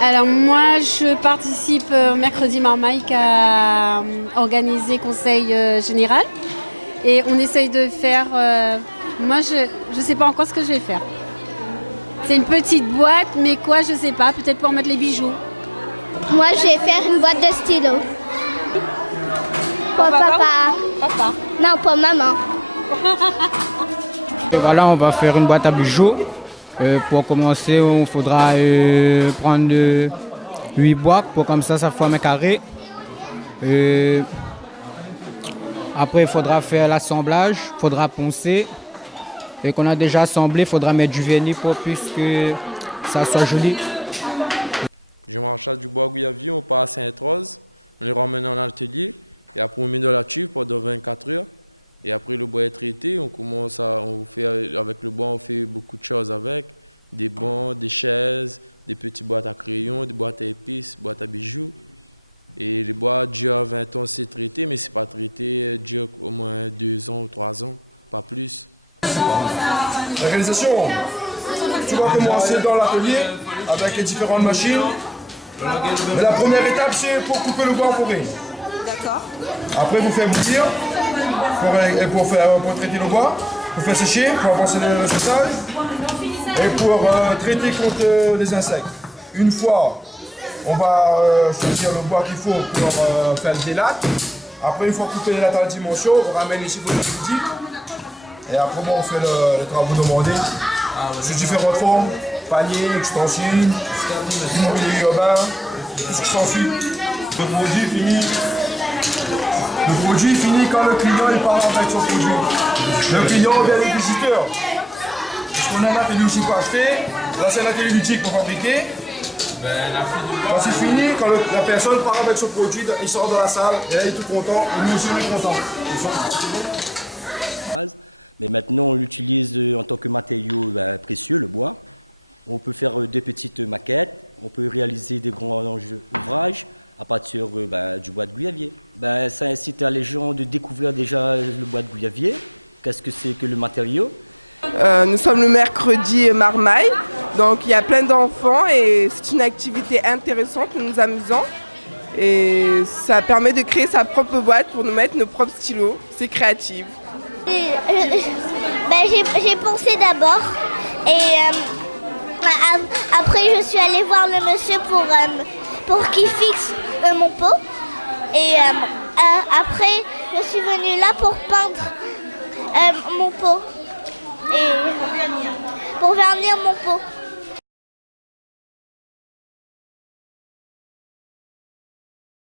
Alors moi je participe au mercredi Marmaille qui a organisé conseil général et on essaye de faire, moi je sais pas encore ce que je vais faire. C'est une petite boîte mais quoi je sais pas, peut-être pour mettre les bijoux. Moi je vais faire une boîte de stylo. Pour papa. Papa. Non, pour maman. Et voilà, on va faire une boîte à bijoux. Pour commencer, il faudra prendre 8 boîtes pour comme ça forme un carré. Après, il faudra faire l'assemblage, il faudra poncer. Et qu'on a déjà assemblé, il faudra mettre du vernis pour que ça soit joli. Je m'achète du bois gouyavier, on part à Sainte-Rose, on le ramène en atelier et après on met dans la cuve pendant 24 heures. Et après le bois est traité, on fait avec le bois, on fait beaucoup de choses avec, des bancs, des chaises, des petites boîtes à crayons, des boîtes à épices, boîtes à bijoux. Et le bois dure 20 ans, c'est traité, mais c'est pas traité, dure au moins 2 ans ou 3 ans, pas plus. L'organisation, tu vas commencer dans l'atelier avec les différentes machines. Mais la première étape, c'est pour couper le bois en forêt. D'accord. Après, vous faites bouillir pour traiter le bois, pour faire sécher, pour avancer le séchage et pour traiter contre les insectes. Une fois, on va choisir le bois qu'il faut pour faire des lattes. Après, une fois coupé les lattes à la dimension, on ramène ici pour le critique. Et après, on fait les travaux demandés sur différentes formes, paniers, extensions, immobilier urbain, tout ce qui s'ensuit. Le produit finit quand le client il part avec son produit. Le client vient les visiteurs. Parce qu'on a un atelier aussi pour acheter, là c'est un atelier ludique pour fabriquer. Quand c'est fini, quand la personne part avec son produit, il sort de la salle, et là il est tout content, et nous aussi on est content. Mais maintenant on l'utilise en tant que matériau précieux, le bois. On peut faire des petites maquettes, on peut réaliser des grands ouvrages à partir du bois de gouyavier. Ça incite les gens de découvrir déjà le bois de gouyavier. Qu'est-ce que c'est que le matériau? Nous sommes le mercredi Marmaille, donc il y a plein d'enfants et c'est une activité intéressante, nous nous amusons. Et ça permet de créer sa propre boîte pour nous mettre nos propres stylos, c'est créatif. J'ai pensé d'abord et après je suis allée voir le monsieur pour qu'il fixe mon pot. Et après je suis venue là pour peindre mon pot. Et pour vernir mon pot.